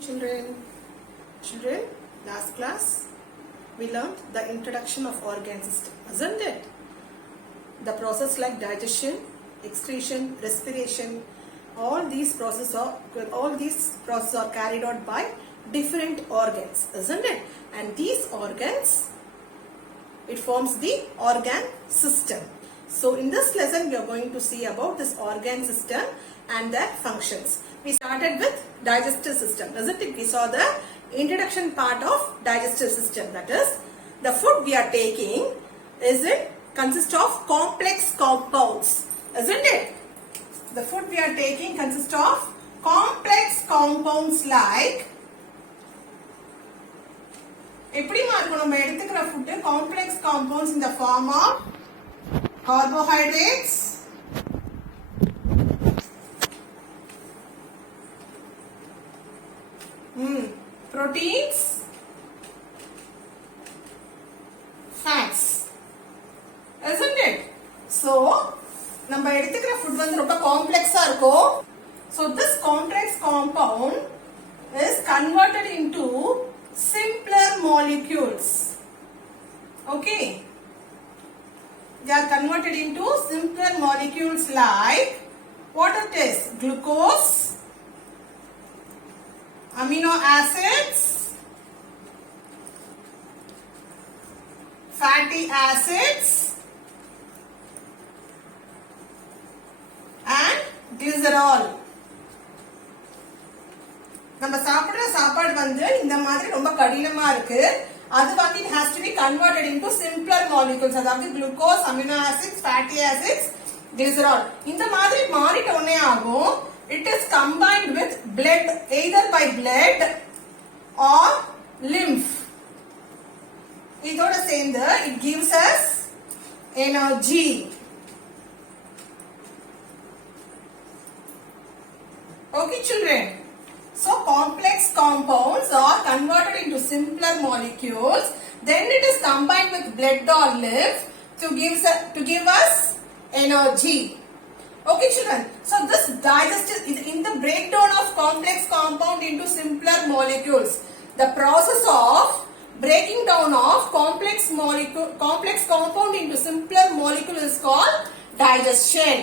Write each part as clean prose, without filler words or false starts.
Children, last class we learned the introduction of organ system, isn't it? The process like digestion, excretion, respiration, all these processes are carried out by different organs, isn't it? And these organs, it forms the organ system. So in this lesson we are going to see about this organ system and their functions. We started with digestive system, isn't it? We saw the introduction part of digestive system, that is the food we are taking consists of complex compounds, isn't it? The food we are taking consists of complex compounds like complex compounds in the form of carbohydrates, proteins, fats, isn't it? So, நம்ம எடுத்துக்கிற food வந்து ரொம்ப காம்ப்ளெக்ஸா இருக்கும். So this complex compound is converted into simpler molecules. Okay, they are converted into simpler molecules like what it is: glucose, amino acids, fatty acids, and glycerol. நம்ம சாப்பிடுற சாப்பாடு வந்து இந்த மாதிரி ரொம்ப கடினமா இருக்கு. அது வந்து it has to be converted into simpler molecules. அதாவது glucose, amino acids, fatty acids, glycerol. இந்த மாதிரி மாறிட்ட உடனே ஆகும். It is combined with blood, either by blood or lymph. இதோட சேர்ந்து it gives us energy. Okay, children. So complex compounds are converted into simpler molecules. Then it is combined with blood or lymph to give us energy. Okay, children. So this digestive in the breakdown of complex compound into simpler molecules. The process of breaking down of complex compound into simpler molecule is called digestion.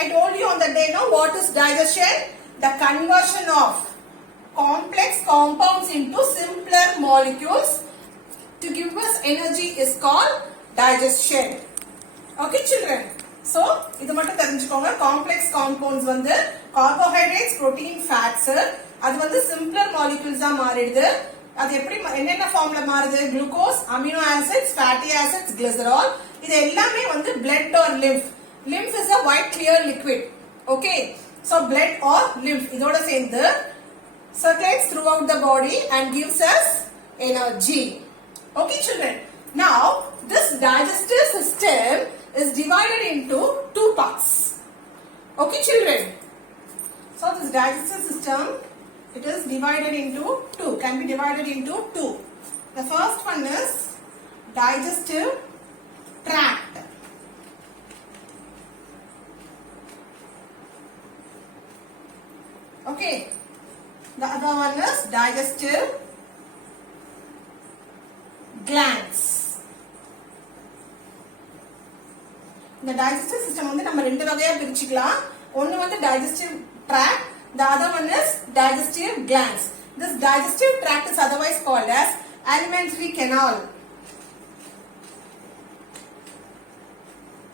I told you on the day now what is digestion? The conversion of complex compounds into simpler molecules to give us energy is called digestion. Okay, children. So, இது மட்டும் தெரிஞ்சுக்கோங்க. Complex compounds வந்து carbohydrates, protein, fats, அது வந்து simpler molecules ஆ மாறிடுது. அது எப்படி என்னென்ன ஃபார்ம்ல மாறுது? glucose, amino acids, fatty acids, glycerol. இது எல்லாமே வந்து blood or lymph. Lymph is a white clear liquid. Okay. So blood or lymph இதோட சேர்ந்து circulates throughout the body and gives us energy. Okay, children. Now this digestive system is divided into two parts. Okay, children. So this digestive system, it is divided into two. Can be divided into two. The first one is digestive tract. Okay. The other one is digestive glands. The digestive system வந்து நம்ம ரெண்டு வகையா பிரிச்சுக்கலாம். ஒன்னு வந்து digestive tract, the other one is digestive glands. This digestive tract is otherwise called as alimentary canal.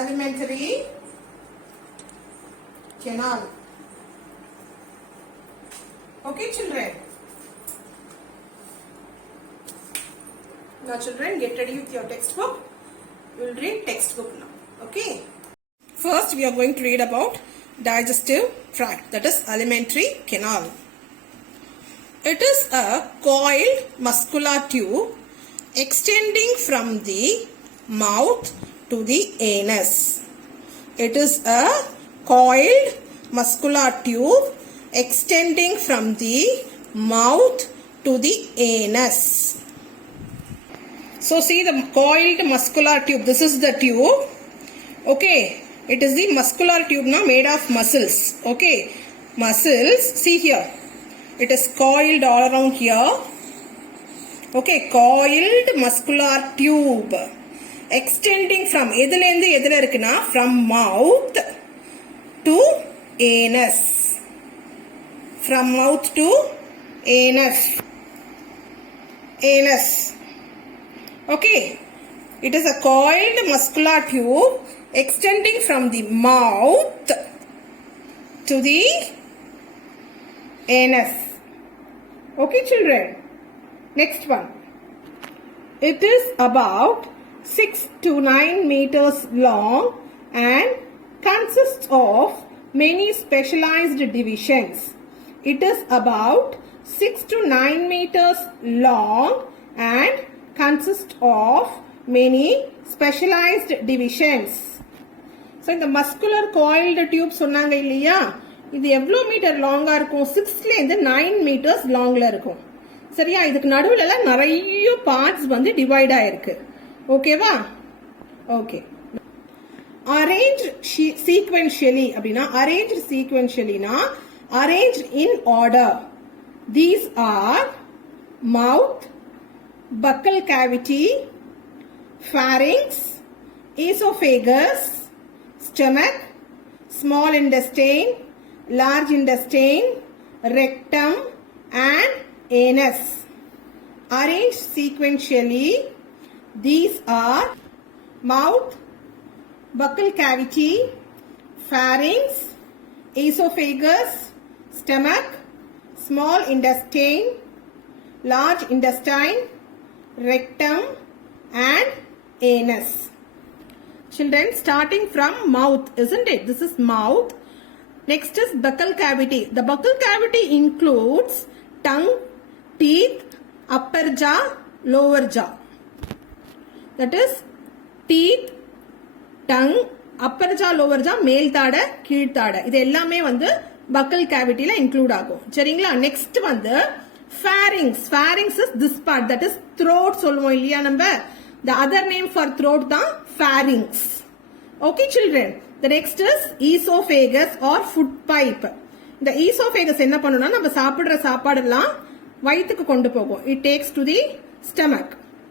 Alimentary canal. Okay, children. Now, children, get ready with your textbook. We will read textbook now. Okay. First, we are going to read about digestive tract, that is alimentary canal. It is a coiled muscular tube extending from the mouth to the anus. It is a coiled muscular tube extending from the mouth to the anus. So see the coiled muscular tube. This is the tube. Okay, it is the muscular tube now made of muscles. Okay, muscles. See here. It is coiled all around here. Okay, coiled muscular tube extending from from mouth to anus. From mouth to anus. Anus. Okay, it is a coiled muscular tube extending from the mouth to the anus. Okay, children. Next one. It is about 6 to 9 meters long and consists of many specialized divisions. It is about 6 to 9 meters long and consists of many specialized divisions. So, in the muscular coiled tube சொன்னாங்க இல்லையா, இது எவ்வளோ metre லாங்கா இருக்கும்? 6 இருந்து 9 metres லாங்ல இருக்கும். சரியா? இதுக்கு நடுவுல எல்லாம் நிறைய பார்ட்ஸ் வந்து டிவைட் ஆயிருக்கு. ஓகேவா? ஓகே. அரேஞ்ச் சீக்வென்ஷியலி அப்படின்னா arrange சீக்வென்ஷியலினா arranged in order. These are mouth, buccal cavity, pharynx, esophagus, stomach, small intestine, large intestine, rectum and anus. Arranged sequentially, these are mouth, buccal cavity, pharynx, esophagus, stomach, small intestine, large intestine, rectum and anus. Children, starting from mouth, isn't it? This is mouth. Next is buccal cavity. The buccal cavity includes tongue, teeth, upper jaw, lower jaw. That is teeth, tongue, upper jaw, lower jaw, மேல் தாடை, கீழ் தாடை. இது எல்லாமே வந்து buccal cavity la include ஆகும். சரிங்களா? Next வந்து pharynx. Pharynx is this part, that is throat சொல்லுவோம் இல்லையா நம்ம? The other name for throat தான் pharynx. Okay children. The next is esophagus or food pipe. இந்த esophagus என்ன பண்ணும்னா நம்ம சாப்பிடுற சாப்பாடெல்லாம் வயித்துக்கு கொண்டு போகும். It takes to the stomach.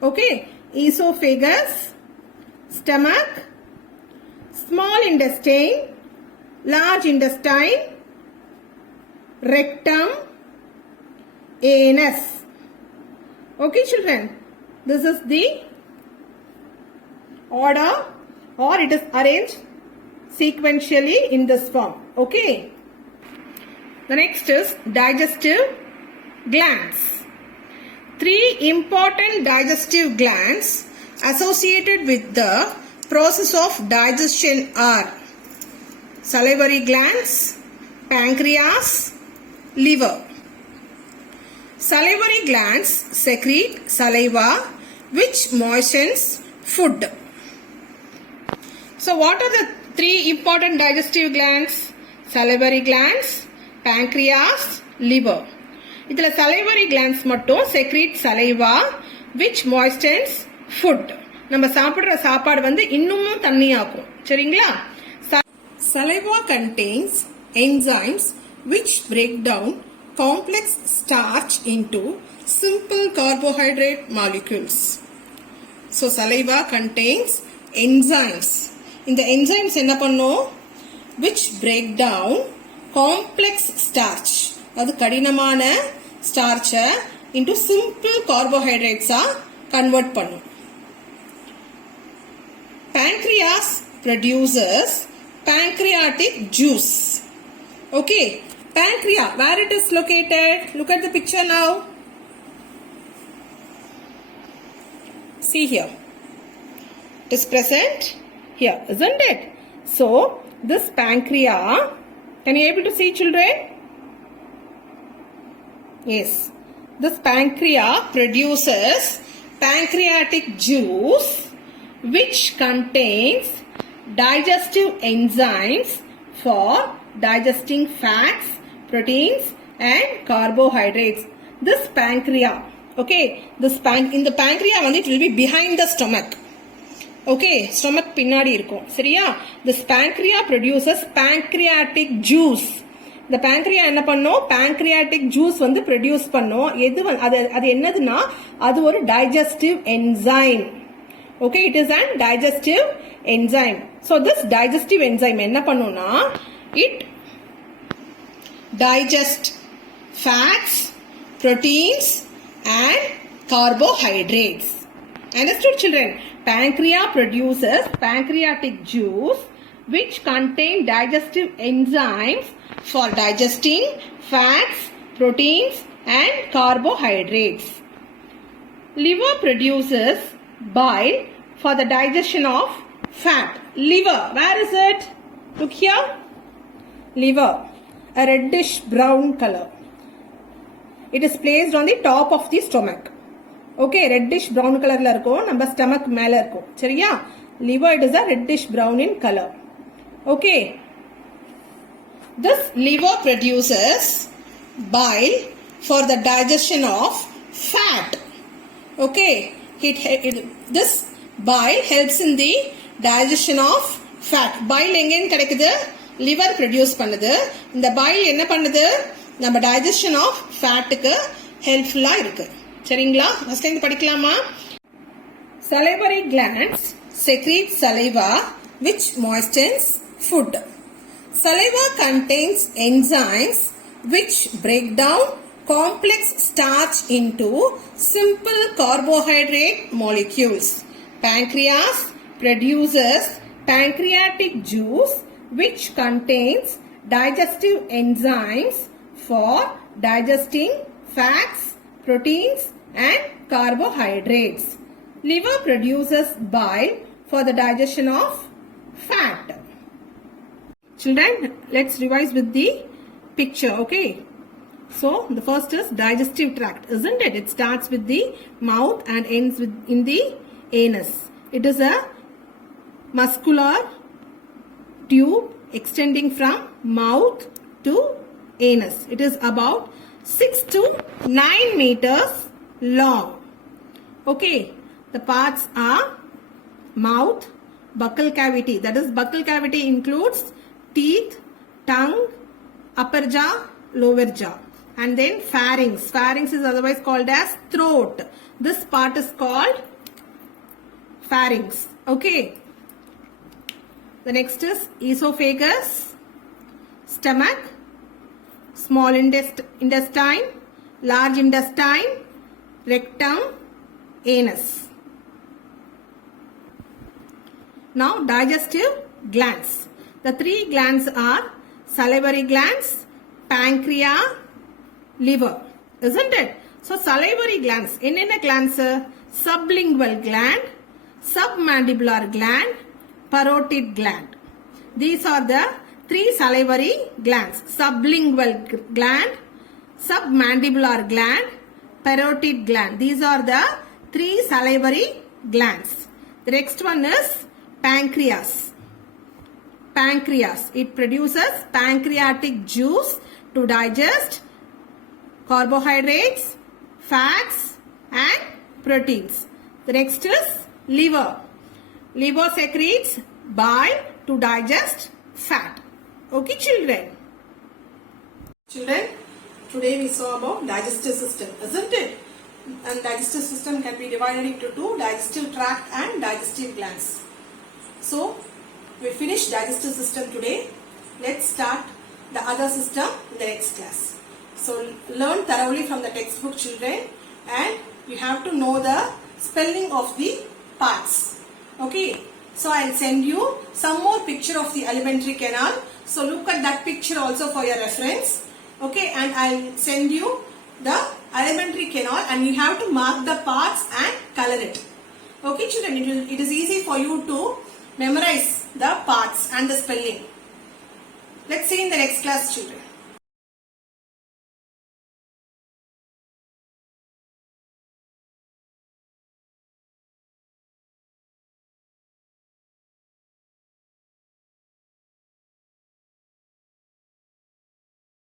Okay? Esophagus, stomach, small intestine, large intestine, rectum, anus. Okay children, this is the order or it is arranged sequentially in this form. Okay. The next is digestive glands. 3 important digestive glands associated with the process of digestion are salivary glands, pancreas, liver. Salivary glands secrete saliva which moistens food. So what are the 3 important digestive glands? Salivary glands, pancreas, liver. இதுல salivary glands மட்டும் secrete saliva which moistens food. நம்ம சாப்பிடுற சாப்பாடு வந்து இன்னும் தண்ணியாக்கும். சரிங்களா? Saliva contains enzymes which break down complex starch into simple carbohydrate molecules. So saliva contains enzymes. இந்த enzymes என்ன பண்ணும்? Which break down complex starch. அது கடினமான starch into simple carbohydrates convert பண்ணும். Pancreas produces pancreatic juice. Okay, pancreas, where it is located? Look at the picture now. See here. It is present here, isn't it? So, this pancreas, can you able to see children? Yes. This pancreas produces pancreatic juice which contains digestive enzymes for digesting fats, proteins and carbohydrates. This pancreas, okay, in the pancreas it will be behind the stomach. Okay, stomach பின்னாடி இருக்கும். சரியா? This pancreas produces pancreatic juice இந்த pancreas என்ன பண்ணும் pancreatic juice வந்து produce பண்ணும் எது அது என்னதுன்னா அது ஒரு digestive enzyme. Okay, it is an digestive enzyme. So this digestive enzyme என்ன பண்ணும்னா it digest fats, proteins and carbohydrates. Understood children? Pancreas produces pancreatic juice which contain digestive enzymes for digesting fats, proteins and carbohydrates. Liver produces bile for the digestion of fat. Liver, where is it? Look here. Liver, a reddish brown color. It is placed on the top of the stomach. Okay, reddish brown color la irukum, நம்ம stomach மேல இருக்கும். சரியா? Liver, it is a reddish brown in color. Okay. This liver produces bile for the digestion of fat. Okay. This bile helps in the digestion of fat. Bile எங்கேன்னு கிடைக்குது? Liver produce பண்ணுது. இந்த bile என்ன பண்ணுது? நம்ம digestion of fatக்கு helpful-ஆ இருக்கு. சரிங்களா? First இருந்து படிக்கலாமா? Salivary glands secrete saliva which moistens food. Saliva contains enzymes which break down complex starch into simple carbohydrate molecules. Pancreas produces pancreatic juice which contains digestive enzymes for digesting fats, proteins and carbohydrates. Liver produces bile for the digestion of fat. Children, let's revise with the picture, okay? So, the first is digestive tract, isn't it? It starts with the mouth and ends in the anus. It is a muscular tube extending from mouth to anus. It is about 6 to 9 meters long. Okay, the parts are mouth, buccal cavity. That is, buccal cavity includes teeth, tongue, upper jaw, lower jaw. And then pharynx. Pharynx is otherwise called as throat. This part is called pharynx. Okay. The next is esophagus, stomach, small intestine, large intestine, rectum, anus. Now digestive glands. The three glands are salivary glands, pancreas, liver. Isn't it? So salivary glands. என்னென்ன glands? Sublingual gland, submandibular gland, parotid gland. These are the three salivary glands. Sublingual gland, submandibular gland, parotid gland. These are the three salivary glands. The next one is pancreas. Pancreas. It produces pancreatic juice to digest carbohydrates, fats and proteins. The next is liver. Liver secretes bile to digest fat. Okay children? Children, today we saw about digestive system, isn't it? And digestive system can be divided into two, digestive tract and digestive glands. So, we finished digestive system today. Let's start the other system in the next class. So, learn thoroughly from the textbook children and you have to know the spelling of the parts. Okay. So, I'll send you some more picture of the alimentary canal. So, look at that picture also for your reference. Okay. And I'll send you the alimentary canal and you have to mark the parts and color it. Okay children, it is easy for you to memorize the parts and the spelling. Let's see in the next class children.